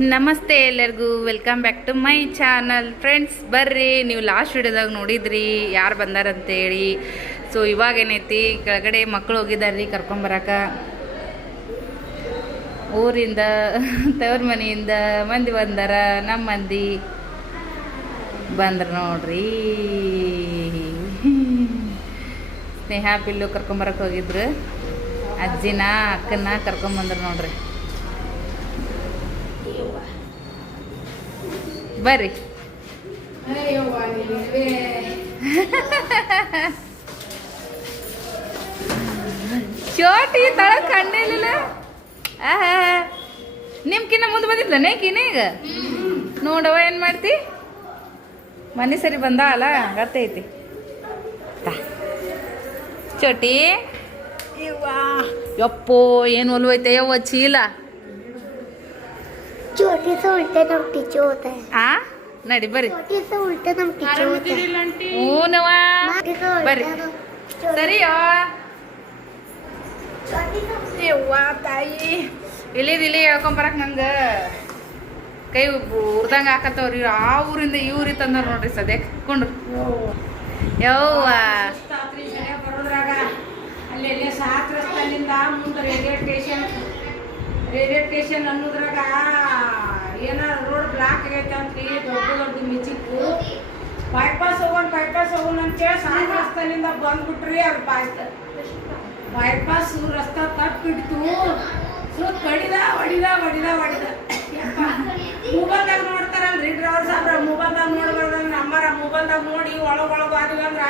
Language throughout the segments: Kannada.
ನಮಸ್ತೆ ಎಲ್ಲರಿಗೂ, welcome back to my channel. Friends, ಬರ್ರಿ, ನೀವು ಲಾಸ್ಟ್ ವಿಡಿಯೋದಾಗ ನೋಡಿದ್ರಿ ಯಾರು ಬಂದಾರಂತೇಳಿ. ಸೊ ಇವಾಗ ಏನೈತಿ, ಕೆಳಗಡೆ ಮಕ್ಕಳು ಹೋಗಿದಾರ್ರಿ ಕರ್ಕೊಂಬರಾಕ. ಊರಿಂದ ತವ್ರ ಮನೆಯಿಂದ ಮಂದಿ ಬಂದಾರ, ನಮ್ಮ ಮಂದಿ ಬಂದ್ರ ನೋಡ್ರಿ. ಸ್ನೇಹ ಪಿಲ್ಲು ಕರ್ಕೊಂಬರಕ್ಕೆ ಹೋಗಿದ್ರು, ಅಜ್ಜಿನ ಅಕ್ಕನ ಕರ್ಕೊಂಬಂದ್ರು ನೋಡ್ರಿ. ಬರ್ರಿ. ಚೋಟಿ ತಳ ಕಂಡಿಲ್ಲ. ನಿಮ್ಕಿನ್ನ ಮುಂದೆ ಬಂದಿದ್ದ ನೇಕಿನ ಈಗ ನೋಡವ ಏನ್ ಮಾಡ್ತಿ. ಮನೆ ಸರಿ ಬಂದ ಅಲ್ಲ, ಗೊತ್ತೈತಿ. ಚೋಟಿ ಯಪ್ಪೋ ಏನು ಒಲ್ವೈತೆ ಯವ್ವ ಚೀಲ. छोटी से उल्टे नम टीचो होता है। आ नडी बरी छोटी से उल्टे नम टीचो होता है। ऊनवा बरी ಸರಿ ಯವ್ವ ತಾಯಿ. ಇಲ್ಲಿ ಹೇಳ್ಕೊಂಬರಕ್ ನಂಗೆ ಕೈ ಉರ್ದಂಗ ಹಾಕತ್ತವ್ರಿ. ಆ ಊರಿಂದ ಈ ಊರಿಗೆ ತಂದವ್ರು ನೋಡ್ರಿ. ಸದ್ಯಕ್ಕೆ ಕೊಂಡ್ರು ಯವ್ವ ಅಲ್ಲಿ ಸಾತ್ ರಸ್ತೆಯಿಂದ ಮುಂದೆ ರೈಲ್ವೆ ಸ್ಟೇಷನ್ ಅನ್ನೋದ್ರಾಗ ಏನ ರೋಡ್ ಬ್ಲಾಕ್ ಆಗೈತೆ ಅಂತ್ರಿ. ದೊಡ್ಡ ಮಿಚಿಕ್ಕು ಬೈಪಾಸ್ ಹೋಗೋಣ ಅಂತೇಳಿ ಸಾತ್ ರಸ್ತೆಯಿಂದ ಬಂದ್ಬಿಟ್ರಿ. ಅವ್ರು ಬೈಪಾಸ್ ರಸ್ತೆ ತಪ್ಪಿಡ್ತು. ಸುತ್ತ ಹೊಡಿದ ಮೊಬೈಲ್ದಾಗ ನೋಡ್ತಾರಲ್ರಿ ಡ್ರೈವರ್ ಸಾಬ್ರ. ಮೊಬೈಲ್ದಾಗ ನೋಡ್ಬಾರ್ದಂಗ ನಮ್ಮರ ಮೊಬೈಲ್ದಾಗ ನೋಡಿ ಒಳಗೊಳಗ ಆದ್ವಿ ಅಂದ್ರ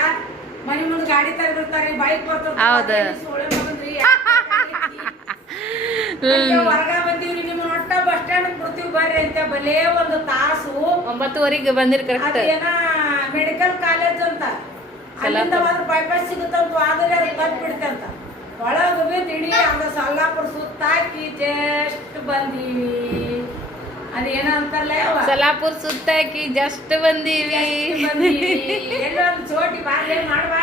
ಮನೆ ಮುಂದೆ ಗಾಡಿ ತರ್ಬಿಡ್ತಾರಿ. ಬೈಕ್ ಬರ್ತದ ಸೋಳೆ ಮಗನ್ರಿ. ಹೊರಗ ಬಂದೀವ್ರಿ, ನಿಮ್ಮ ಒಟ್ಟ ಬಸ್ ಸ್ಟ್ಯಾಂಡ್ ಕೊಡ್ತೀವಿ ಬರ್ರಿ ಅಂತ. ಬಲೇ ಒಂದು ತಾಸು 9:30 ಬಂದಿರಿ ಕರೆಕ್ಟ್. ಏನ ಮೆಡಿಕಲ್ ಕಾಲೇಜ್ ಅಂತ ಅಲ್ಲಿಂದ ಒಂದು ಬೈಪಾಸ್ ಸಿಗುತ್ತಂತ. ಆದ್ರೆ ಅದು ತಪ್ಪಿಡ್ತಂತ. ಒಳಗ ಬಿದ್ದು ಅದ ಸಲ್ಲಾಪುರ ಸುತ್ತಾಕಿ ಜಸ್ಟ್ ಬಂದೀವಿ. ಅದೇನ ಅಂತಾರಲ್ಲ ಸಲಾಪುರ್ ಸುತ್ತಾಕಿ ಜಸ್ಟ್ ಬಂದೀವಿ. ಎಲ್ಲೊಂದು ಚೋಟಿ ಬಾರ್ಲೆ ಮಾಡ್ಬಾ.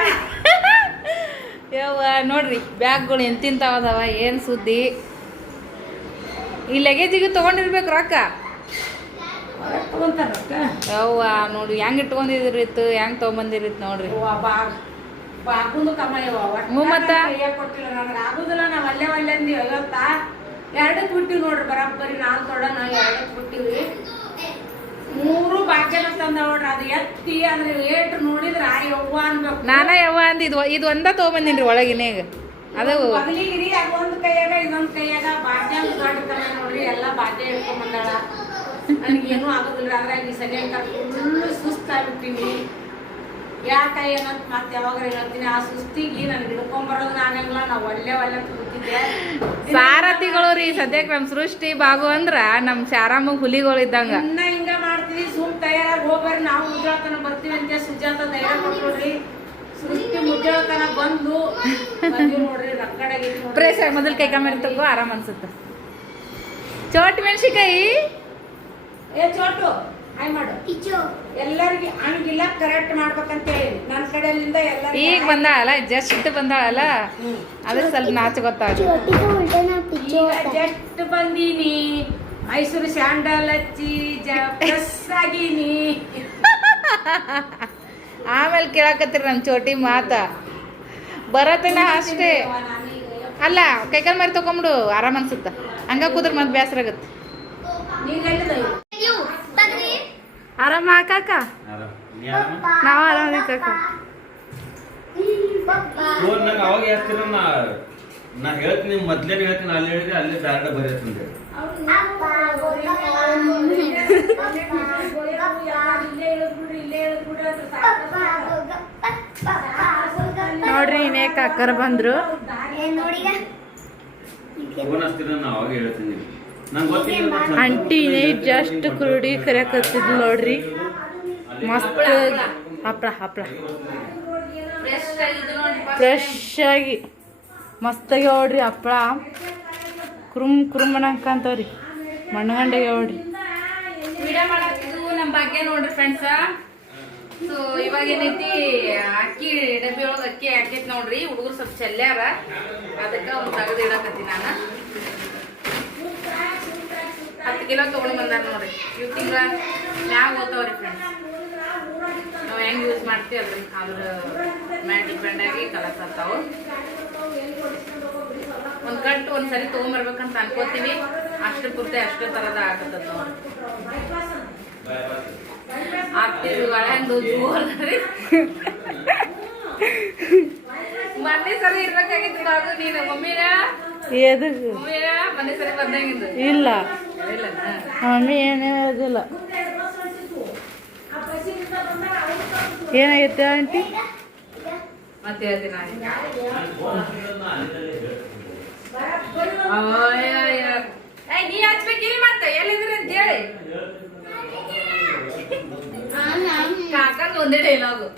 ಯವ್ವ ನೋಡ್ರಿ, ಬ್ಯಾಗ್ಗಳು ಎಂತಿಂತಾವದವ, ಏನು ಸುದ್ದಿ. ಈ ಲಗೇಜಿಗೆ ತಗೊಂಡಿರ್ಬೇಕು ರೊಕ್ಕ. ಯವ್ವ ನೋಡಿ ಹೆಂಗ್ ಇಟ್ಕೊಂಡಿದ್ರಿತ್ತು, ಹೆಂಗ್ ತಗೊಂಬಂದಿರಿತ್ತು ನೋಡ್ರಿ. ಬಾಕುಂದು ಕಮ್ಮಯ್ಯವ ಮತ್ತ ಕೊಟ್ಟಿಲ್ಲ ನನಗೆ. ಆಗುದಿಲ್ಲ. ನಾವ್ ಅಲ್ಲೇ ಅಂದಿ. ಇವತ್ತ 2ಕ್ಕೆ ಬಿಟ್ಟಿವಿ ನೋಡ್ರಿ. ಬರಾಬ್ಬರಿ 4 ತೊಡ ನಾವು 2ಕ್ಕೆ ಬಿಟ್ಟಿವಿ. 3 ಬಾಕ್ಯನ ತಂದ ನೋಡ್ರಿ. ಅದು ಎತ್ತಿ ಅದ್ರ ಏಟ್ ನೋಡಿದ್ರ ಯವ್ವ ಅನ್ಬೇಕು. ನಾನ ಯವ್ವ ಅಂದ. ಇದು ಒಂದ ತಗೊಂಬಂದಿನ್ರಿ ಒಳಗಿನೇಗ. ಅದು ಬಗಲಿಗಿರಿ ಅದು ಒಂದ್ ಕೈಯಾಗ ಇದೊಂದ್ ಕೈಯಾಗ ಬಾದ್ಯ ಮಾಡ್ತಾನೆ ನೋಡ್ರಿ. ಎಲ್ಲಾ ಬಾದ್ಯ ಹಿಡ್ಕೊಂಡ್ ಬಂದಾಳ. ನನಗೇನು ಆಗುದಿಲ್ಲ. ಅದ್ರಾಗ ಈ ಸಲಿಯಂಕ ಫುಲ್ ಸುಸ್ತಾಗ್ಬಿಟ್ಟಿನಿ. ಯಾಕೆ ಏನಂತ ಮತ್ತೆ ಯಾವಾಗ ಹೇಳ್ತೀನಿ. ಆ ಸುಸ್ತಿಗೆ ನನಗೆ ಹಿಡ್ಕೊಂಬರೋದು ನಾನೆಲ್ಲ ನಾವು ಒಳ್ಳೆ ಕೂತಿದ್ದೆ. ಸಾರಥಿಗಳು ರೀ ಸದ್ಯಕ್ಕೆ ನಮ್ ಸೃಷ್ಟಿ ಬಾಗು ಅಂದ್ರ ನಮ್ ಶಾರಾಮ ಹುಲಿಗಳು ಇದ್ದಂಗ. ಇನ್ನ ಹಿಂಗ ಮಾಡ್ತೀವಿ. ಸುಮ್ ತಯಾರಾಗಿ ಹೋಗ್ಬರ್ರಿ, ನಾವು ಮುಂಜಾತನ ಬರ್ತೀವಿ ಅಂತ ಸುಜಾತ ಧೈರ್ಯ ಕೊಟ್ಕೊಡ್ರಿ. ಸೃಷ್ಟಿ ಮುಂಜಾತನ ಬಂದು ನೋಡ್ರಿ. ರಕ್ಕಡಾಗಿ ಪ್ರೇಸ್ ಮೊದಲು ಕೈ ಕಮ್ಮಿ ತಗೋ, ಆರಾಮ್ ಅನ್ಸುತ್ತ. ಚೋಟ್ ಮೆಣಸಿಕಾಯಿ ಚೋಟು ಹಾಯ್ ಮಾಡು. ಎಲ್ಲರಿಗೆ ಹಂಗಿಲ್ಲ, ಕರೆಕ್ಟ್ ಮಾಡ್ಬೇಕಂತ ಹೇಳಿ ನನ್ನ ಕಡೆಯಿಂದ ಎಲ್ಲ. ಈಗ ಬಂದಾಳಲ್ಲ, ಜಸ್ಟ್ ಬಂದಾಳಲ್ಲ, ಅದಕ್ಕೆ ಸ್ವಲ್ಪ ನಾಚು ಗೊತ್ತಾಗ. ಜಸ್ಟ್ ಬಂದೀನಿ. ಮೈಸೂರು ಸ್ಯಾಂಡಲ್ ಹಚ್ಚಿ ಪ್ರೆಸ್ ಆಗೀನಿ. ಆಮೇಲೆ ಕೇಳಕತ್ತೀರಿ ನಮ್ಮ ಚೋಟಿ ಮಾತ ಬರತ್ತೇನ ಅಷ್ಟೇ. ಅಲ್ಲ ಕೈಕಾಲ್ ಮಾರಿ ತಗೊಂಬಿಡು, ಆರಾಮ್ ಅನ್ಸುತ್ತ. ಹಂಗ ಕೂದ್ರ ಮತ್ತೆ ಬೇಸರ ಆಗತ್ತೆ. ಆರಾಮ ಕಾಕ? ನಾವು ಆರಾಮ ಕಾಕ. ಅವಾಗ ಹೇಳ್ತೀರ ನಾ ಹೇಳ್ತೀನಿ, ಮೊದ್ಲೇನೆ ಹೇಳ್ತೀನಿ. ಅಲ್ಲಿ ಹೇಳಿದ್ರೆ ಅಲ್ಲಿ ಡೈರೆಕ್ಟ್ ಬರೀತಂದೆ. ನೋಡ್ರಿ ಇನ್ನೇ ಕಾಕರ್ ಬಂದ್ರು. ಫೋನ್ ಹಚ್ತೀರ ನಾ ಅವಾಗ ಹೇಳ್ತೀನಿ. ನಂಗೆ ಗೊತ್ತಿಲ್ಲ. ಆಂಟಿ ಜಸ್ಟ್ ಕುರುಡಿ ಕರೆಯಕತ್ತಿದ್ಲು ನೋಡ್ರಿ. ಮಸ್ತ್ ಹಪ್ಳ ಫ್ರೆಶ್ ಆಗಿ ಮಸ್ತಾಗಿ ನೋಡ್ರಿ. ಹಪ್ಳ ಕುರುಮ್ ಅನ್ನಕಂತವ್ರಿ. ಮಣ್ಣಗಂಡೆಗೆ ನೋಡ್ರಿ. ವಿಡಿಯೋ ಮಾಡತ್ತಿದ್ದು ನಮ್ಮ ಬಗ್ಗೆ ನೋಡ್ರಿ ಫ್ರೆಂಡ್ಸ. ಸೊ ಇವಾಗ ಏನೈತಿ, ಅಕ್ಕಿ ಡಬ್ಬಿ ಒಳಗೆ ಅಕ್ಕಿ ಹಾಕೈತಿ ನೋಡ್ರಿ. ಹುಡುಗರು ಸ್ವಲ್ಪ ಚೆಲ್ಲಾರ, ಅದಕ್ಕೆ ಒಂದು ತೆಗೆದು ಇಡಕತ್ತಿ ನಾನು. ಕಿಲೋ ತೊಗೊಂಡು ಬಂದಾರ ನೋಡ್ರಿ. ಇವು ತಿಂಗಳ ಮ್ಯಾಗ ಹೋಗ್ತಾವ್ರಿ ಫ್ರೆಂಡ್ಸ್. ನಾವು ಹೆಂಗೆ ಯೂಸ್ ಮಾಡ್ತೀವಿ ಅದ್ರ ಮ್ಯಾಗ ಡಿಪೆಂಡ್ ಆಗಿ ಕಲರ್ಸ್ ಆಗ್ತಾವು. ಒಂದು ಕಟ್ಟು ಒಂದ್ಸರಿ ತೊಗೊಂಬರ್ಬೇಕಂತ ಅನ್ಕೋತೀವಿ. ಅಷ್ಟು ಪೂರ್ತಿ ಅಷ್ಟು ಥರದ ಆಗತ್ತದ ನೋಡ್ರಿ. ಆಗ್ತೀವಿ ಹೆಂಗೆ ಜೋರ್ರಿ ಮೊನ್ನೆ ಸರಿ ಇರ್ಬೇಕಾಗಿತ್ತು ಬಾಬು ನೀನು ಮಮ್ಮಿನ ಎದಕ್ಕೆ ಮಮ್ಮಿನ ಮೊನ್ನೆ ಸರಿ ಬಂದಂಗಿದ್ದು ಇಲ್ಲ ಇಲ್ಲ ಮಮ್ಮಿ ಏನೇ ಅದಿಲ್ಲ. ಏನಾಗೈತೆ ಆಂಟಿ? ಮತ್ತೆ ಹೇಳ್ತೀನಿ ನೀ ಹಚ್ಬೇಕಿಲ್ಲ ಮತ್ತೆ ಎಲ್ಲಿದ್ರಿ ಅಂತ ಹೇಳಿ ಕಾಕಂದ್ ಒಂದೇ ಡೈಲಾಗು.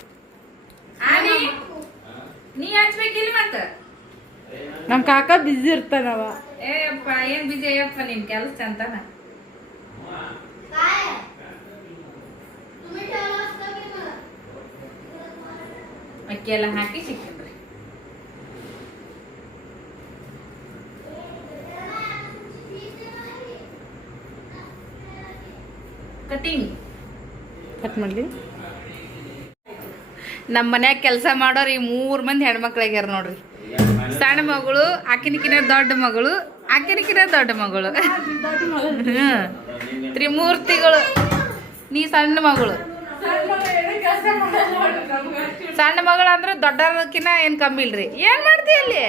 ನೀ ಹಚ್ಬೇಕಿಲ್ಲ ಮತ್ತ ನಮ್ಮ ಕಾಕ ಬಿಸಿ ಇರ್ತಾನವ. ಏಪ್ಪ ಏನ್ ಬಿಜಿ ಅಯ್ಯಪ್ಪ ನಿನ್ ಕೆಲ್ಸ ಅಂತಾನ. ಅಕ್ಕಿ ಎಲ್ಲ ಹಾಕಿ ಸಿಕ್ಕಿನ್ರಿ. ಕಟಿಂಗ್ ಕಟ್ ಮಾಡಲಿ. ನಮ್ಮ ಮನ್ಯಾಗ ಕೆಲಸ ಮಾಡೋರು ಈ 3 ಮಂದಿ ಹೆಣ್ಮಕ್ಳಾಗ್ಯಾರ ನೋಡ್ರಿ. ಸಣ್ಣ ಮಗಳು, ಆಕಿನಕಿನ ದೊಡ್ಡ ಮಗಳು, ಆಕಿನಕಿನ ದೊಡ್ಡ ಮಗಳು, ತ್ರಿಮೂರ್ತಿಗಳು. ನೀ ಸಣ್ಣ ಮಗಳು. ಸಣ್ಣ ಮಗಳು ಅಂದ್ರೆ ದೊಡ್ಡಕಿನ ಏನ್ ಕಮ್ಮಿ ಇಲ್ರಿ. ಏನ್ ಮಾಡ್ತಿ ಅಲ್ಲಿ?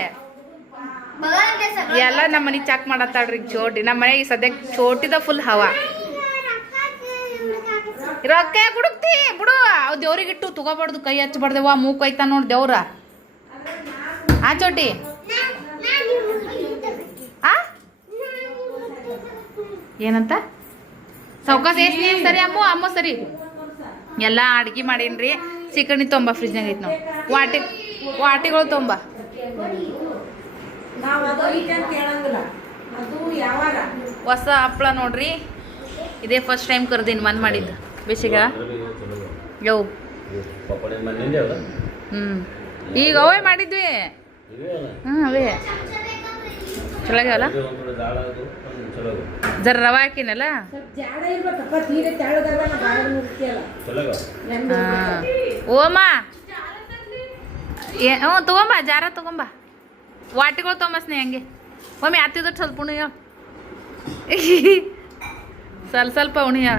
ಎಲ್ಲ ನಮ್ಮ ಮನೆ ಚೆಕ್ ಮಾಡತ್ತಾಳ್ರಿ ಚೋಟಿ. ನಮ್ಮ ಮನೆಗೆ ಸದ್ಯಕ್ಕೆ ಚೋಟಿದ ಫುಲ್ ಹವಾ. ರೊಕ್ಕ ಹುಡುಕ್ತಿ ಬಿಡು. ಅವ್ ದೇವ್ರಿಗಿಟ್ಟು ತಗೋಬಾರ್ದು, ಕೈ ಹಚ್ಚಬಾರ್ದೇವ. ಮೂಕ್ ಐತಾ ನೋಡ್ ದೇವ್ರ. ಆ ಚೋಟಿ ಆ ಏನಂತ ಸೌಕಾಸ ಎಷ್ಟ್ ಸರಿ ಅಮ್ಮ ಸರಿ. ಎಲ್ಲ ಅಡ್ಗೆ ಮಾಡೀನ್ರಿ. ಚಿಕಣಿ ತೊಂಬ ಫ್ರಿಜ್ನಾಗ ಐತಿ ನಾವು. ವಾಟಿಗಳು ತೊಂಬ. ಹೊಸ ಹಪ್ಳ ನೋಡ್ರಿ. ಇದೇ ಫಸ್ಟ್ ಟೈಮ್ ಕರ್ದೀನಿ ಮನ್ ಮಾಡಿದ್ದು ಬೇಸಿಗ. ಯವ್ ಈಗ ಅವೇ ಮಾಡಿದ್ವಿ. ಅವೇ ಚಲೋ ಆಗ್ಯಾವಲ್ಲ. ಜರ ರವೆ ಹಾಕಿನಲ್ಲ. ಓಮ ಹ್ಞೂ ತಗೊಂಬ, ಜಾರ ತಗೊಂಬ. ವಾಟಿಗಳು ತೊಗೊಂಬಸ್ನಿ ಹಂಗೆ ಒಮ್ಮೆ ಹತ್ತಿದ್ರು ಸ್ವಲ್ಪ ಉಣಿಯ. ಸ್ವಲ್ಪ ಉಣಿಯ.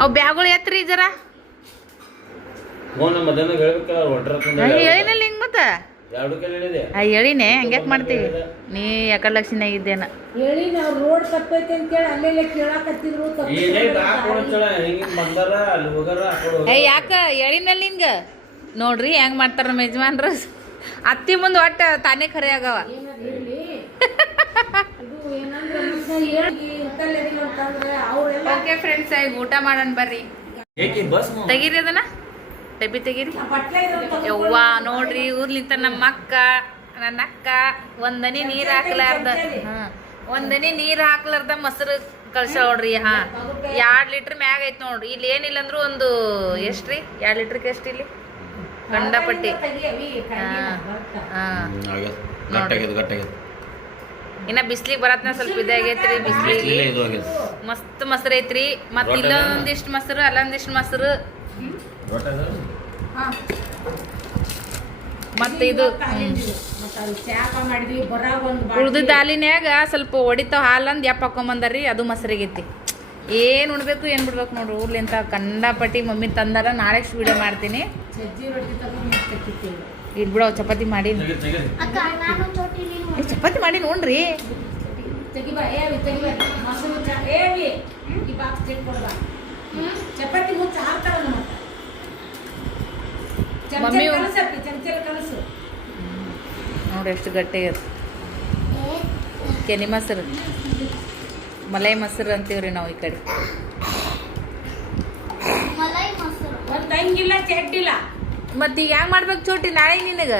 ಅವು ಬ್ಯಾಗುಗಳು ಎತ್ರಿ ಜರ. ಹೇಳಿನಲ್ಲಿ ಹಿಂಗ್ ಮತ್ತ ಹೇಳಿನೇ ಹಂಗ್ಯಾಕ್ ಮಾಡ್ತೀವಿ. ನೀ ಯಾಕಡೆ ಲಕ್ಷಿನಾಗಿದ್ದೇನ ಯಾಕ ಹೇಳಿನಲ್ಲಿ ಹಿಂಗ ನೋಡ್ರಿ ಹೆಂಗ್ ಮಾಡ್ತಾರ ನಮ್ಮ ಯಜಮಾನ್ರ. ಅತ್ತಿ ಮುಂದೆ ಒಟ್ಟ ತಾನೇ ಖರೆ ಆಗವ. ಓಕೆ ಫ್ರೆಂಡ್ಸ್, ಈಗ ಊಟ ಮಾಡೋಣ ಬರ್ರಿ. ತೆಗೀರಿ ಅದನ್ನ ಡಬ್ಬಿ ತೆಗೀರಿ. ಯವ್ವ ನೋಡ್ರಿ, ಊರ್ಲಿಂತ ನಮ್ಮ ಅಕ್ಕ ನನ್ನ ಅಕ್ಕ ಒಂದನಿ ನೀರ್ ಹಾಕ್ಲಾರ್ದ ಒಂದನಿ ನೀರ್ ಹಾಕ್ಲಾರ್ದ ಮೊಸರು ಕಳ್ಸ ನೋಡ್ರಿ. 2 ಲೀಟರ್ ಮ್ಯಾಗ ಐತ್ ನೋಡ್ರಿ. ಇಲ್ಲಿ ಏನಿಲ್ಲ ಅಂದ್ರು ಒಂದು ಎಷ್ಟ್ರಿ 2 ಲೀಟರ್ಗೆ ಎಷ್ಟು ಇಲ್ಲಿ ಗಂಡಪಟ್ಟಿ. ಇನ್ನ ಬಿಸ್ಲಿಗೆ ಬರತ್ನ ಸ್ವಲ್ಪ ಇದಾಗೈತ್ರಿ. ಬಿಸ್ಲಿಗೆ ಮಸ್ತ್ ಮೊಸರು ಐತ್ರಿ. ಮತ್ ಇಲ್ಲೊಂದಿಷ್ಟು ಮೊಸರು, ಅಲ್ಲೊಂದಿಷ್ಟು ಮೊಸರು. ಮತ್ತೆ ಇದು ಉಳ್ದಿದ್ದ ಹಾಲಿನ್ಯಾಗ ಸ್ವಲ್ಪ ಹೊಡಿತಾವ ಹಾಲಂದ್ ಯಪ್ಪ ಹಾಕೊಂಬಂದಾರ್ರಿ. ಅದು ಮೊಸರಿಗೈತಿ. ಏನ್ ಉಣ್ಬೇಕು ಏನ್ ಬಿಡ್ಬೇಕು ನೋಡ್ರಿ. ಊರ್ಲಿಂತ ಕಂಡಾಪಟ್ಟಿ ಮಮ್ಮಿ ತಂದಾರ. ನಾಳೆ ವಿಡಿಯೋ ಮಾಡ್ತೀನಿ. ಇಲ್ಲಿ ಬಿಡೋ ಚಪಾತಿ ಮಾಡಿ. ಚಪಾತಿ ಮಾಡಿ ನೋಡ್ರಿ. ಮಮ್ಮಿ ನೋಡ್ರಿ ಎಷ್ಟು ಗಟ್ಟಿ ಅದು. ಕೆನಿ ಮೊಸರು, ಮಲೈ ಮೊಸರು ಅಂತೀವ್ರಿ ನಾವು ಈ ಕಡೆ. ಮತ್ತ ಈಗ ಹೆಂಗ್ ಮಾಡ್ಬೇಕು ಚೋಟಿ ನಾಳೆ ನಿನಗ?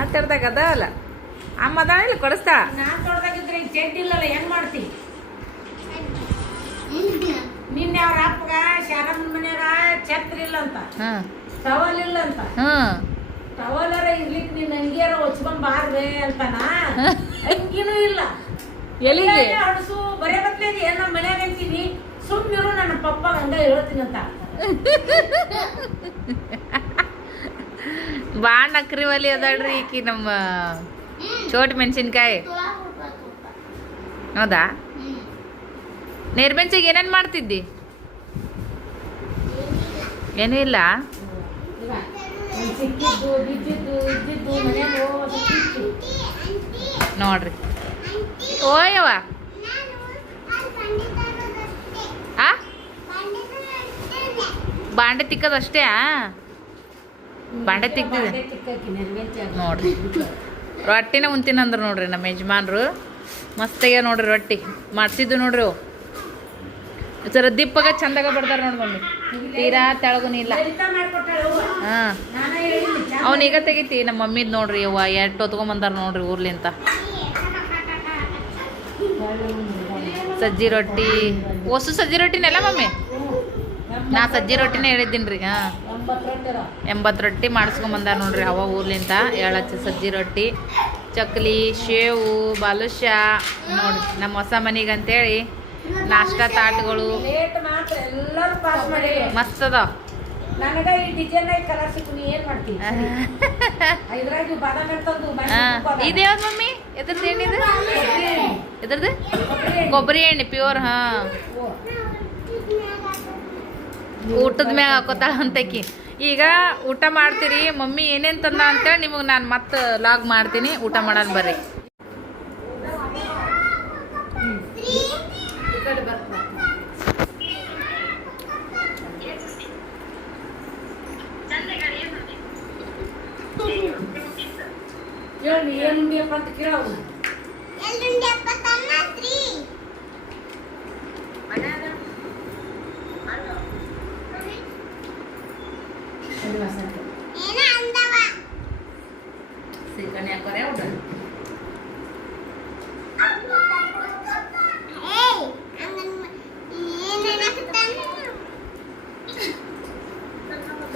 ಆಟಾಡ್ದಾಗ ಅದಾವಲ್ಲ ಅಮ್ಮ ಅದಾಳ ಇಲ್ಲ ಕೊಡಿಸ್ತಾಳ. ನಿನ್ನೆ ಅವ್ರ ಅಪ್ಪಗ ಶಾರಮ್ಮನ ಮನ್ಯಾಗ ಛತ್ರ ಇಲ್ಲ ಅಂತ ಟವಲ್ ಇಲ್ಲ ಅಂತ ಟವಲರ ಇರ್ಲಿಕ್ಕೆ ನೀನ್ ಅಂಗಿಯಾರ ಹೊಚ್ಕೊಂಡ್ ಬಾರ್ಬೇ ಅಂತಾನ ಅಂಗಿನೂ ಇಲ್ಲ ಎಲ್ಲಿಗೆ ಹಣಸು ಬರೇ ಬತ್ಲೇದಿ ಏನ್ ನಮ್ಮ ಮನ್ಯಾಗ ಅಂತೀನಿ ಸುಮ್ಮನಿರು ನನ್ನ ಪಪ್ಪ ಹಂಗ ಹೇಳ್ತೀನಿ ಅಂತ ಬಾಳ್ ನಕ್ರಿ ಒಲಿ ಅದಾಳ್ರಿ ಈಕಿ ನಮ್ಮ ಚೋಟ್ ಮೆಣಸಿನ್ಕಾಯಿ ಹೌದಾ ನೀರ್ಮೆಂಚಿಗೆ ಏನೇನ್ ಮಾಡ್ತಿದ್ದಿ ಏನೂ ಇಲ್ಲ ಸಿಕ್ಕಿದ್ದು ಬಿದ್ದಿದ್ದು ಇದ್ದಿದ್ದು ಮನ್ಯಾಗ ನೋಡ್ರಿ ಓಯವ್ವ ಆ ಬಾಂಡೆ ತಿಕ್ಕದಷ್ಟೇ ಬಾಂಡೆ ತಿಕ್ತಿದೆ ನೋಡ್ರಿ ರೊಟ್ಟಿನ ಉಂತಿನಂದ್ರ ನೋಡ್ರಿ ನಮ್ಮ ಯಜಮಾನ್ರು ಮಸ್ತಾಗ ನೋಡ್ರಿ ರೊಟ್ಟಿ ಮಾಡ್ಸಿದ್ದು ನೋಡ್ರಿ ಅವು ಸರ ದಿಪ್ಪಗ ಚಂದಾಗ ಬರ್ತಾರ ನೋಡಿ ಮಮ್ಮಿ ತೀರಾ ತೆಳಗುನಿ ಇಲ್ಲ ಹಾಂ ಅವನೀಗ ತೆಗಿತಿ ನಮ್ಮ ಮಮ್ಮಿದ್ ನೋಡ್ರಿ ಅವ್ವ ಎಷ್ಟು ಹೊತ್ಕೊಂಬಂದಾರ ನೋಡ್ರಿ ಊರ್ಲಿಂತ ಸಜ್ಜಿ ರೊಟ್ಟಿ ಹೊಸು ಸಜ್ಜಿ ರೊಟ್ಟಿನೆಲ್ಲ ಮಮ್ಮಿ ನಾ ಸಜ್ಜಿ ರೊಟ್ಟಿನೇ ಹೇಳಿದ್ದೀನಿ ರೀ ಹಾಂ 80 ರೊಟ್ಟಿ ಮಾಡಿಸ್ಕೊಂಬಂದಾರ ನೋಡ್ರಿ ಅವ ಊರ್ಲಿಂತ 7 ಸಜ್ಜಿ ರೊಟ್ಟಿ ಚಕ್ಲಿ ಶೇವು ಬಾಲುಷಾ ನೋಡ್ರಿ ನಮ್ಮ ಹೊಸ ಮನೆಗೆ ಅಂತೇಳಿ ನಾಷ್ಟಾ ತಾಟ್ಗಳು ಎಲ್ಲರೂ ಪಾಸ್ ಮಾಡಿ ಮಸ್ತ್ ಅದಾವ ನನಗ ಈ ಡಿಸೈನ್ ಕಲರ್ ಸಿಕ್ಕು ನೀ ಏನ್ ಮಾಡ್ತೀನಿ ಇದ್ರಾಗ ಬಾದಾಮಿ ಅಂತಂದು ಇದು ಯಾವ್ದು ಮಮ್ಮಿ ಎದ್ರದ್ದು ಏನಿದು ಎದ್ರದ್ದು ಕೊಬ್ಬರಿ ಎಣ್ಣೆ ಪ್ಯೂರ್ ಹಾಂ ಊಟದ ಮ್ಯಾಗ ಹಾಕೋತಾಳ ಅಂತಕಿ ಈಗ ಊಟ ಮಾಡ್ತೀರಿ ಮಮ್ಮಿ ಏನೇನು ತಂದ ಅಂತೇಳಿ ನಿಮಗೆ ನಾನು ಮತ್ತೆ ಲಾಗ್ ಮಾಡ್ತೀನಿ ಊಟ ಮಾಡೋದು ಬರ್ರಿ ಹೇಳಿ ಏನುಂಡಿಯಪ್ಪ ಅಂತ ಕೇಳವು ಸೀಕಣಿ ಹಾಕೋರೆ ಊಟ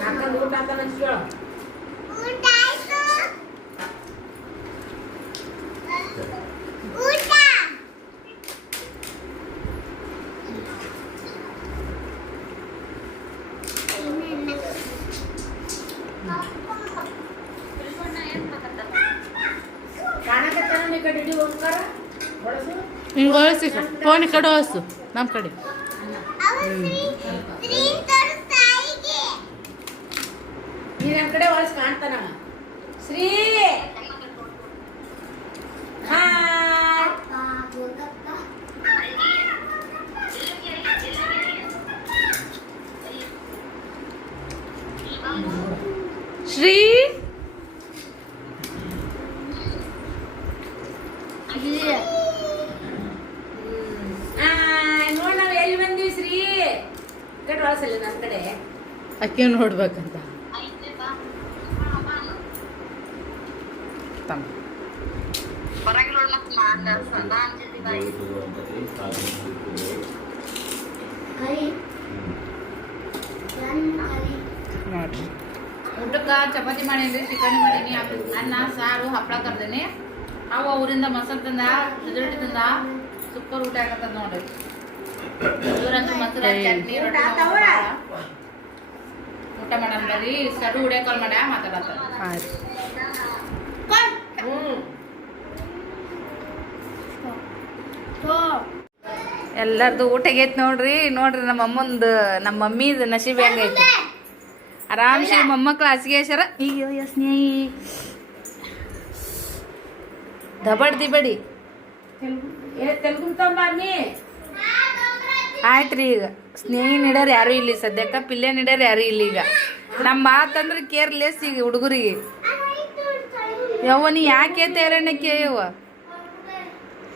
ಹಾಕೊಂಡು ಊಟ ಅಂತ ನಂಗೆ ಕೇಳು ಕಾಣಕತ್ತಾನ ಈ ಕಡೆ ಇಡೀ ಹೋಗ್ತಾರ ಬಳಸು ಹಿಂಗೆ ಹೊಳಸಿ ಫೋನ್ ಈ ಕಡೆ ಹೊಳಸು ನಮ್ಮ ಕಡೆ ನೀನ್ ನಮ್ಮ ಕಡೆ ಹೊಳಸ್ ಕಾಣ್ತಾನ ಶ್ರೀ ಶ್ರೀ ನೋಡ್ ನಾವ್ ಎಲ್ಲಿ ಬಂದಿವಿ ಶ್ರೀ ಕಡೆ ಹೊಳಸಲ್ಲ ನಮ್ಮ ಕಡೆ ಅಕ್ಕಿ ನೋಡ್ಬೇಕಂತ ತಮ್ಮ ನೋಡ್ರಿ ಊಟಕ್ಕೆ ಚಪಾತಿ ಮಾಡೀನಿ ಚಿಕನ್ ಮಾಡೀನಿ ಅನ್ನ ಸಾರು ಹಪ್ಪಳ ಕರ್ದೇನಿ ಅವ ಊರಿಂದ ಮಸಾಲೆ ತಂದ ರೊಟ್ಟಿ ತಂದ ಸೂಪರ್ ಊಟ ಆಗತ್ತದ ನೋಡ್ರಿ ಇವ್ರಂದ್ರೆ ಮೊಸರು ಚಟ್ನಿ ರೊಟ್ಟಿ ಊಟ ಮಾಡೋಣ ಬರ್ರಿ ಸಡು ಹುಡಿಯೋ ಕಾಲ್ ಮಾಡ್ಯ ಮಾತಾಡತ್ತ ಆಯ್ತು ಎಲ್ಲರದು ಊಟ ಆಗೈತೆ ನೋಡ್ರಿ ನಮ್ಮ ಅಮ್ಮಂದು ನಮ್ಮ ಮಮ್ಮಿದು ನಸೀಬ್ ಹೆಂಗೈತಿ ಆರಾಮ್ಸಿ ಮೊಮ್ಮಕ್ಳು ಹಾಸಿಗೆ ಹಾಸ್ಯಾರ ಅಯ್ಯೋ ಸ್ನೇಹಿ ದಬಡ್ ದಿಬಡಿ ತೆಲುಗು ತಂಬಿ ಆಯ್ತು ರೀ ಈಗ ಸ್ನೇಹಿ ನೀಡೋರು ಯಾರು ಇಲ್ಲಿ ಸದ್ಯಕ್ಕೆ ಪಿಲ್ಲೆ ನೀಡೋರು ಯಾರು ಇಲ್ಲಿ ಈಗ ನಮ್ಮ ಮಾತಂದ್ರೆ ಕೇರ್ಲೆಸ್ ಈಗ ಹುಡುಗರಿಗೆ ಯವ್ವ ನೀ ಯಾಕೆ ತೇರಣಕ್ಕೆ ಯವ್ವ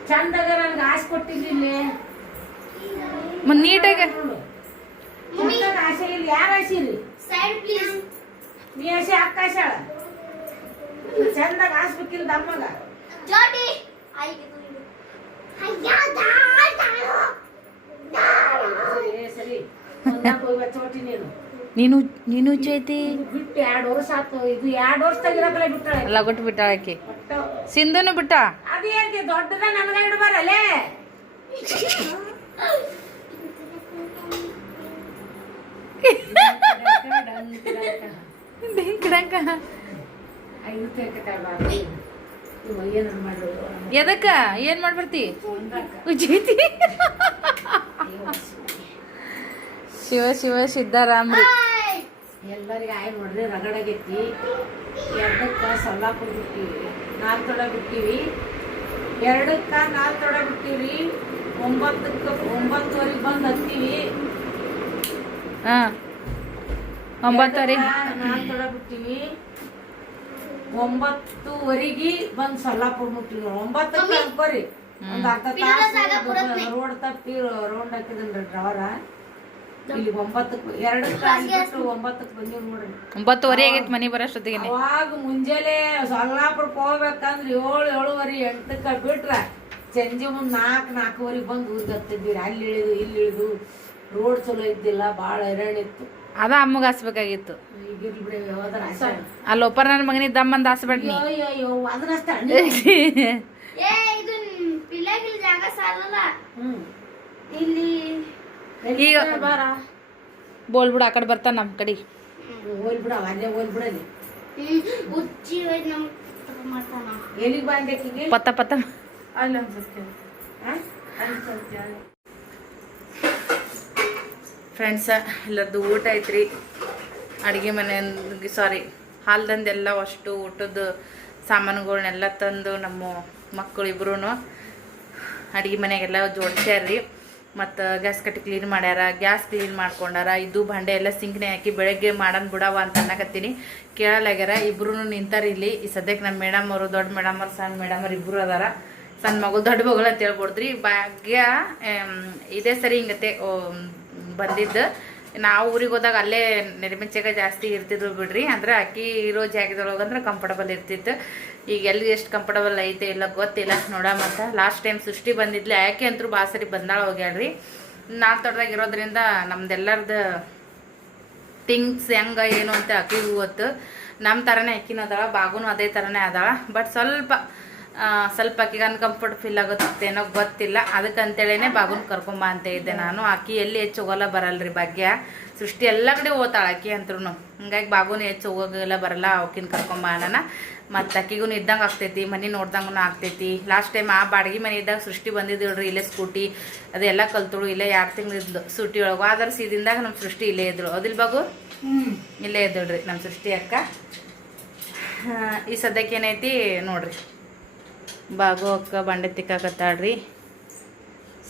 ಚಂದಾಗ ನನ್ಗೆ ಆಸೆ ಕೊಟ್ಟಿದ್ದೀನಿ ಮತ್ತು ನೀಟಾಗಿ ಆಸೆ ಇಲ್ಲ ಯಾರ ಆಸೆ ಇಲ್ಲಿ ನೀ ಆಸೆ ಅಕ್ಕ ಆಸೆ ಚಂದಾಗ ಆಸ್ಬೇಕಿಲ್ಲ ದಮ್ಮಗ ಸರಿ ಸರಿ ಹೋಗಿ ಚೋಟಿ ನೀನು ನೀನು ನೀನು ಚೈತಿ ಬಿಟ್ಟು 2 ವರ್ಷ ಆತು. ಇದು 2 ವರ್ಷದಾಗ ಇರೋಕಲ್ಲ ಬಿಟ್ಟಾಳೆ. ಲಗೊಟ್ಟು ಬಿಟ್ಟಾಳ ಆಕಿ. ಒಟ್ಟು ಸಿಂಧುನು ಬಿಟ್ಟ. ಅದೇಂತಿ ದೊಡ್ಡದ ನನಗ ಇಡ್ಬಾರಲ್ಲೇ. ಡಿಂಕ್ಡಂಕ. ಐದು ತೆಗಿತಾಳ್ಬಾರ್ದು. ಇವ ಏನಾರು ಮಾಡು. ಎದಕ್ಕ ಏನ್ ಮಾಡ್ಬರ್ತಿ ಉಜ್ಜೈತಿ. ಶಿವ ಶಿವ ಸಿದ್ದಾರಾಮ್ರಿ. ಎಲ್ಲರಿಗೆ ಆಯ್ ನೋಡ್ರಿ ರಗಡಾಗೈತಿ. 2ಕ್ಕ ಸೊಲ್ಲಾಪುರ ಬಿಟ್ಟಿವಿ, 4 ತೊಡ ಬಿಟ್ಟಿವಿ. 2ಕ್ಕ 4 ತೊಡ ಬಿಟ್ಟಿವ್ರಿ. 9:30 ಬಂದು ಹತ್ತೀವಿ. ಹಾ 9:00 4 ತೊಡ ಬಿಟ್ಟಿವಿ. 9:30 ಬಂದು ಸೊಲ್ಲಾಪುರ ಮುಟ್ಟಿವಿ. 9ಕ್ಕೆ ಅನ್ಕೋರಿ. ಒಂದ್ ಅರ್ಧ ತಾಸು ರೋಡ್ ತಪ್ಪಿ ರೌಂಡ್ ಹಾಕಿದನ್ರಿ ಡ್ರವರ. ಇಲ್ಲಿ 9ಕ್ಕೆ 2ಕ್ಕೆ ಆಗ್ಬಿಟ್ಟು 9ಕ್ಕೆ ಬಂದೀವಿ ನೋಡ್ರಿ. 9:30 ಆಗೈತಿ ಮನಿ ಬರೋಷ್ಟೊತ್ತಿಗೆ. ಅವಾಗ ಮುಂಜಾನೆ ಸೊಲ್ಲಾಪುರಕ್ಕೆ ಹೋಗ್ಬೇಕಂದ್ರೆ 7, 7:30, 8ಕ್ಕೆ ಬಿಟ್ರ ಸಂಜೆ ಮುಂದೆ 4, 4:30 ಬಂದು ಊರಿಗೆ ಹತ್ತಿದ್ವಿ. ಅಲ್ಲಿ ಇಳಿದು ಇಲ್ಲಿ ಇಳಿದು ರೋಡ್ ಚಲೋ ಇದ್ದಿಲ್ಲ, ಭಾಳ ಹೈರಾಣ ಇತ್ತು. ಅದ ಅಮ್ಮಗ ಹಾಸ್ಬೇಕಾಗಿತ್ತು. ಈಗಿರ್ಲಿ ಬಿಡಿ ಹೋದ್ರ ಆಸೆ. ಅಲ್ಲಿ ಒಪ್ಪರ್ ನನ್ನ ಮಗನಿದ್ದ ಅಮ್ಮಂದ ಹಾಸ್ಬೇಡಿ ನೀ. ಅಯ್ಯೋ ಅದನ್ನಷ್ಟ ಇದು ಪಿಲ್ಲಾಗಿಲ್ ಜಾಗ ಸಾಲಲ್ಲ ಹ್ಮ್ ಇಲ್ಲಿ. ಈಗ ಬೋಲ್ಬಿಡ ಆ ಕಡೆ ಬರ್ತಾನ ನಮ್ಮ ಕಡೆ. ಹೋಲ್ಬಿಡ ಅಲ್ಲೇ ಹೋಲ್ಬಿಡಲಿ. ಉಚ್ಚಿ ನಮ್ಗೆ ಮಾಡ್ತಾನ. ಎಲ್ಲಿಗೆ ಬಂದಕ್ಕೆ ಪತ್ತ ಪತ್ತ ಅಲ್ಲಿ ಅನ್ಸುತ್ತೆ. ಫ್ರೆಂಡ್ಸ ಎಲ್ಲರದ್ದು ಊಟ ಐತ್ರಿ. ಅಡುಗೆ ಮನೆ ಸಾರಿ ಹಾಲ್ದಂದೆಲ್ಲ ಅಷ್ಟು ಊಟದ ಸಾಮಾನುಗಳನ್ನೆಲ್ಲ ತಂದು ನಮ್ಮ ಮಕ್ಕಳು ಇಬ್ರು ಅಡುಗೆ ಮನೆಗೆಲ್ಲ ಜೋಡಿಸ್ಯಾರ್ರಿ. ಮತ್ತು ಗ್ಯಾಸ್ ಕಟ್ಟಿ ಕ್ಲೀನ್ ಮಾಡ್ಯಾರ, ಗ್ಯಾಸ್ ಕ್ಲೀನ್ ಮಾಡ್ಕೊಂಡಾರ. ಇದು ಭಾಂಡೆ ಎಲ್ಲ ಸಿಂಕ್ನೆ ಹಾಕಿ ಬೆಳಗ್ಗೆ ಮಾಡನ್ ಬಿಡವ ಅಂತ ಅನ್ನಕತ್ತೀನಿ. ಕೇಳಲಾಗ್ಯಾರ. ಇಬ್ರು ನಿಂತಾರ ಇಲ್ಲಿ. ಈ ಸದ್ಯಕ್ಕೆ ನಮ್ಮ ಮೇಡಮ್ ಅವರು, ದೊಡ್ಡ ಮೇಡಮ್ ಅವ್ರು, ಸಣ್ಣ ಮೇಡಮ್ ಅವ್ರು ಇಬ್ಬರು ಅದಾರ. ಸಣ್ಣ ಮಗಳು ದೊಡ್ಡ ಮಗಳು ಅಂತ ಹೇಳ್ಕೊಡ್ದ್ರಿ. ಭಾಗ್ಯ ಇದೇ ಸರಿ ಹಿಂಗತ್ತೆ ಬಂದಿದ್ದು. ನಾವು ಊರಿಗೆ ಹೋದಾಗ ಅಲ್ಲೇ ನಿರ್ಮಿಂಚಾಗ ಜಾಸ್ತಿ ಇರ್ತಿದ್ವು ಬಿಡ್ರಿ. ಅಂದ್ರೆ ಅಕ್ಕಿ ಇರೋ ಜಾಗದೊಳಗಂದ್ರೆ ಕಂಫರ್ಟಬಲ್ ಇರ್ತಿತ್ತು. ಈಗ ಎಲ್ಲಿ ಎಷ್ಟು ಕಂಫರ್ಟಬಲ್ ಐತೆ ಇಲ್ಲ ಗೊತ್ತಿಲ್ಲ ನೋಡ. ಮತ್ತು ಲಾಸ್ಟ್ ಟೈಮ್ ಸೃಷ್ಟಿ ಬಂದಿದ್ಲಿ. ಆಕೆ ಅಂತೂ ಬಾಸರಿ ಬಂದಾಳ ಹೋಗ್ಯಾಳ್ರಿ. ನಾವು ತೊಡ್ದಾಗ ಇರೋದ್ರಿಂದ ನಮ್ದೆಲ್ಲರದ್ದು ಥಿಂಗ್ಸ್ ಹೆಂಗೆ ಏನು ಅಂತ ಅಕ್ಕಿಗೂ ಗೊತ್ತು. ನಮ್ಮ ಥರನೇ ಅಕ್ಕಿನೂ ಅದಾಳ, ಬಾಗುನು ಅದೇ ಥರನೇ ಅದಾಳ. ಬಟ್ ಸ್ವಲ್ಪ ಆಕಿಗೆ ಅನ್ಕಂಫರ್ಟ್ ಫೀಲ್ ಆಗುತ್ತೇನೋ ಗೊತ್ತಿಲ್ಲ. ಅದಕ್ಕಂತೇಳಿನೇ ಬಾಗುನ್ ಕರ್ಕೊಂಬ ಅಂತ ಇದ್ದೆ ನಾನು. ಆಕಿ ಎಲ್ಲಿ ಹೆಚ್ಚು ಹೋಗಲ್ಲ ಬರಲ್ರಿ. ಭಾಗ್ಯ ಸೃಷ್ಟಿ ಎಲ್ಲ ಕಡೆ ಹೋಗ್ತಾಳೆ ಆಕಿ ಅಂತ್ರು. ಹಿಂಗಾಗಿ ಬಾಗುನು ಹೆಚ್ಚು ಹೋಗೋಲ್ಲ ಬರಲ್ಲ. ಅವಕಿನ ಕರ್ಕೊಂಬ ಅಣ್ಣ. ಮತ್ತು ಅಕ್ಕಿಗೂ ಇದ್ದಂಗೆ ಆಗ್ತೈತಿ, ಮನೆ ನೋಡ್ದಂಗೂ ಆಗ್ತೈತಿ. ಲಾಸ್ಟ್ ಟೈಮ್ ಆ ಬಾಡಿಗೆ ಮನೆ ಇದ್ದಾಗ ಸೃಷ್ಟಿ ಬಂದಿದ್ದಿಳ್ರಿ. ಇಲ್ಲೇ ಸ್ಕೂಟಿ ಅದೆಲ್ಲ ಕಲ್ತಳು. ಇಲ್ಲೇ 2 ತಿಂಗಳು ಇದ್ಲು ಸೂಟಿ ಒಳಗೆ. ಆದ್ರೆ ಸೀದಿಂದಾಗ ನಮ್ಮ ಸೃಷ್ಟಿ ಇಲ್ಲೇ ಇದ್ಳು. ಅದಿಲ್ ಬಾಗು ಇಲ್ಲೇ ಇದ್ದಳ್ರಿ ನಮ್ಮ ಸೃಷ್ಟಿ ಅಕ್ಕ. ಈ ಸದ್ಯಕ್ಕೆ ಏನೈತಿ ನೋಡ್ರಿ, ಬಾಗು ಅಕ್ಕ ಬಂಡೆ ತಿಕ್ಕಾಕತ್ತಾಳ್ರಿ.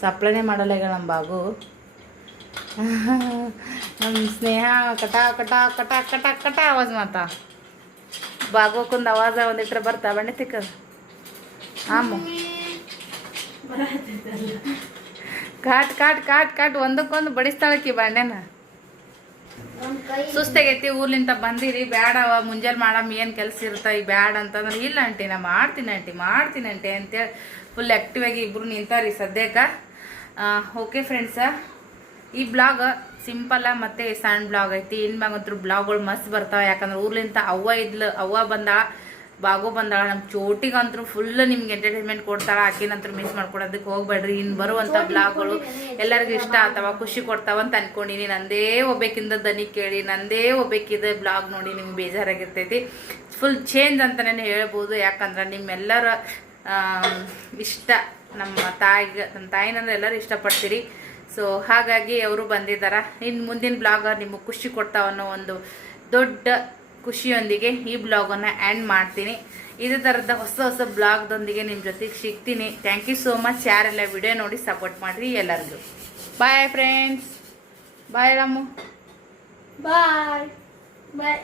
ಸಪ್ಲನೆ ಮಾಡಲ್ಲ ಈಗ ನಮ್ಮ ಬಾಗು. ನಮ್ಮ ಸ್ನೇಹ ಕಟ ಕಟ ಕಟ ಕಟ ಕಟ ಆವಾಜ್ ಮಾತಾ. ಬಾಗು ಅಕ್ಕಂದು ಆವಾಜ ಒಂದಿಟ್ರೆ ಬರ್ತಾ ಬಂಡೆ ತಿಕ್ಕ. ಆಮು ಕಾಟ್ ಕಾಟ್ ಕಾಟ್ ಕಾಟ್ ಒಂದಕ್ಕೊಂದು ಬಡಿಸ್ತಾಳಕ್ಕಿ ಬಂಡೆನ. ಸುಸ್ತಾಗೈತಿ. ಊರ್ಲಿಂತ ಬಂದಿರಿ, ಬ್ಯಾಡವ ಮುಂಜಾನೆ ಮಾಡಮ್ಮ ಏನು ಕೆಲಸ ಇರ್ತಾ ಈಗ ಬ್ಯಾಡ ಅಂತಂದ್ರೆ, ಇಲ್ಲ ಆಂಟಿ ನಾ ಮಾಡ್ತೀನಿ ಆಂಟಿ ಅಂತೇಳಿ ಫುಲ್ ಆ್ಯಕ್ಟಿವ್ ಆಗಿ ಇಬ್ರು ನಿಂತಾರಿ ಸದ್ಯಕ್ಕೆ. ಓಕೆ ಫ್ರೆಂಡ್ಸ, ಈ ಬ್ಲಾಗ್ ಸಿಂಪಲ್ಲ ಮತ್ತು ಸಣ್ಣ ಬ್ಲಾಗ್ ಐತಿ. ಇನ್ಮ್ಯಾಗಂತೂ ಬ್ಲಾಗ್ಗಳು ಮಸ್ತ್ ಬರ್ತಾವೆ. ಯಾಕಂದ್ರೆ ಊರ್ಲಿಂತ ಅವ್ವ ಬಂದಾಳ, ಬಾಗು ಬಂದಾಳ. ನಮ್ಮ ಚೋಟಿಗಂತೂ ಫುಲ್ ನಿಮ್ಗೆ ಎಂಟರ್ಟೈನ್ಮೆಂಟ್ ಕೊಡ್ತಾಳ. ಆಕಿನಂತೂ ಮಿಸ್ ಮಾಡ್ಕೊಡೋದಕ್ಕೆ ಹೋಗ್ಬೇಡ್ರಿ. ಇನ್ನು ಬರುವಂಥ ಬ್ಲಾಗ್ಗಳು ಎಲ್ಲರಿಗೂ ಇಷ್ಟ ಆಗ್ತಾವ, ಖುಷಿ ಕೊಡ್ತಾವ ಅಂತ ಅನ್ಕೊಂಡಿನಿ. ನಂದೇ ಒಬ್ಬೇಕಿಂದ ದನಿ ಕೇಳಿ, ನಂದೇ ಒಬ್ಬೇಕಿದ ಬ್ಲಾಗ್ ನೋಡಿ ನಿಮ್ಗೆ ಬೇಜಾರಾಗಿರ್ತೈತಿ. ಫುಲ್ ಚೇಂಜ್ ಅಂತಲೇ ಹೇಳ್ಬೋದು. ಯಾಕಂದ್ರೆ ನಿಮ್ಮೆಲ್ಲರ ಇಷ್ಟ ನಮ್ಮ ತಾಯಿನಂದ್ರೆ ಎಲ್ಲರೂ ಇಷ್ಟಪಡ್ತೀರಿ. ಸೊ ಹಾಗಾಗಿ ಅವರು ಬಂದಿದ್ದಾರೆ. ಇನ್ನು ಮುಂದಿನ ಬ್ಲಾಗ್ ನಿಮಗೆ ಖುಷಿ ಕೊಡ್ತಾವನ್ನೋ ಒಂದು ದೊಡ್ಡ ಖುಷಿಯೊಂದಿಗೆ ಈ ಬ್ಲಾಗನ್ನು ಎಂಡ್ ಮಾಡ್ತೀನಿ. ಇದೇ ಥರದ ಹೊಸ ಬ್ಲಾಗ್ದೊಂದಿಗೆ ನಿಮ್ಮ ಜೊತೆಗೆ ಸಿಗ್ತೀನಿ. Thank you so much. ಯಾರೆಲ್ಲ ವಿಡಿಯೋ ನೋಡಿ ಸಪೋರ್ಟ್ ಮಾಡಿರಿ ಎಲ್ಲರಿಗೂ. Bye friends. Bye Ramu. Bye ಬಾಯ್.